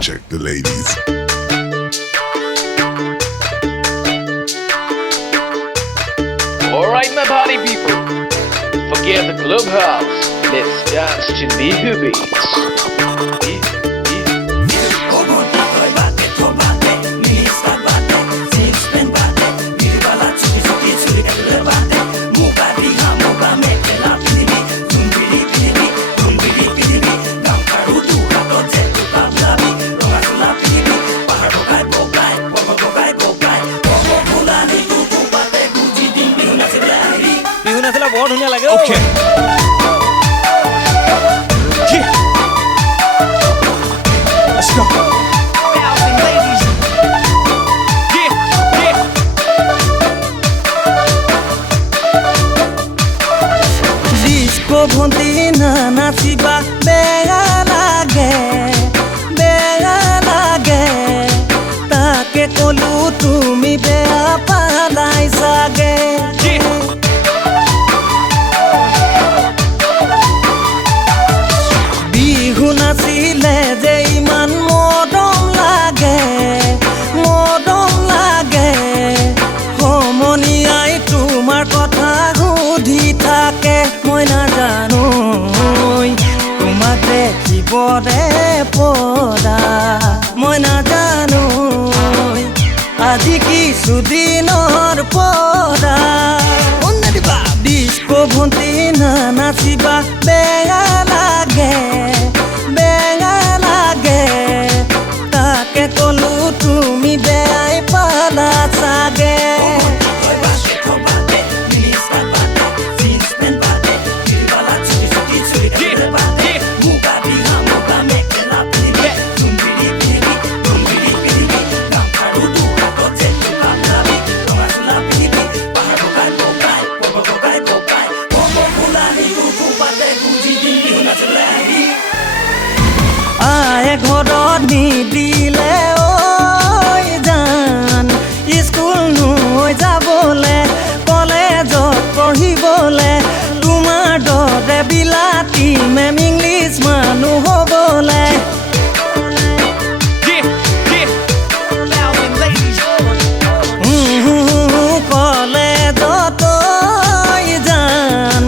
check the ladies. Alright, my party people, forget the clubhouse. Let's dance to the beats. বৰ ধুনীয়া লাগে okay Let's go. Disco ভন্তি না নাচিবা বেয়া লাগে তাকে কলো তুমি বেয়া পালাই চাগে নাচিলে যে ইমান মৰম লাগে সমনীয়াই তোমাৰ কথা সুধি থাকে মই নাজানো তোমাক দেখিবৰে পদা মই নাজানো আজি কিছুদিনৰ পদা ডিস্কো ভন্তি না নাচিবা বেয়া লাগে তাকে কলো তুমি বেয়াই পালা চাগে ঘৰত নিদিলে ঐ জান স্কুল নৈ যাবলে কলেজত পঢ়িবলে তোমাৰ দৰে বিলাতী মেম ইংলিছ মানুহ হ'বলে কলেজত জান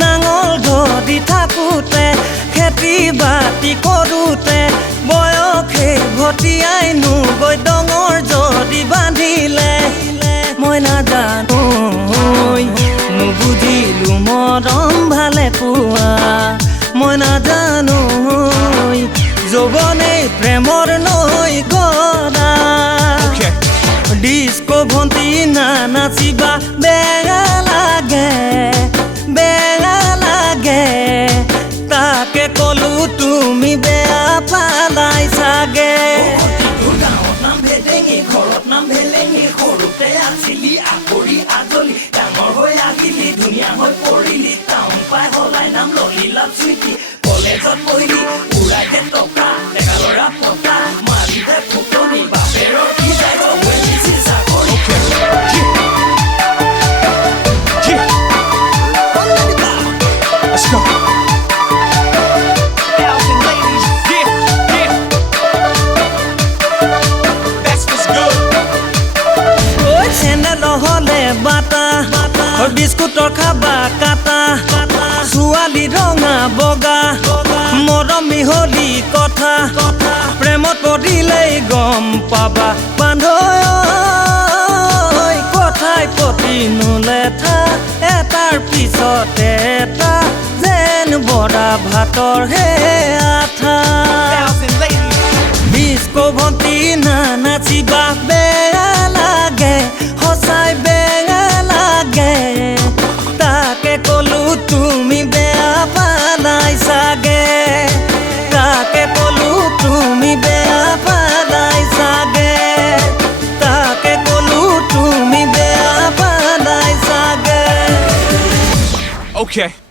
নাঙল ধৰি থাকোঁতে খেতি বাতি কৰোঁতে বয়সে ভটিয়াই গৈ ডঙৰ যদি বান্ধিলে মই নাজানো নুবুজিলো মৰম ভালে পোৱা মই নাজানো যৌৱনে প্ৰেমৰ নৈ গৰা ডিস্কো ভন্তি না নাচিবা বেয়া লাগে তাকে কলো তুমি বেয়া পালাই চাগে গাঁৱত নাম ভেটেঙি ঘৰত নাম ভেলেঙি সৰুতে আছিলি আকৰি আজলি ডাঙৰ হৈ আহিলি ধুনীয়া হৈ পৰিলি টাউন পাই হলাই নাম ললি লাভ চুইটি কলেজত পঢ়িলি উৰাইতে টকা ডেকা ল'ৰা পতা মাৰিতে ফুটনি বাপেৰৰ কি যায় Let's go. বিস্কুটৰ খাবা কাটা ছোৱালী ৰঙা বগা মৰম মিহলি কথা প্ৰেমত পৰিলেই গম পাবা বান্ধৈ কথাই প্ৰতি নুলেঠা এটাৰ পিছতে এটা যেন বৰা ভাতৰ হে আঠা ডিস্কো ভন্তি না নাচিবা বেয়া লাগে সঁচাই বেয়া লাগে তাকে কলো তুমি বেয়া পালাই চাগে তাকে কলো তুমি বেয়া পালাই চাগে তাকে কলো তুমি বেয়া পালাই চাগে Okay.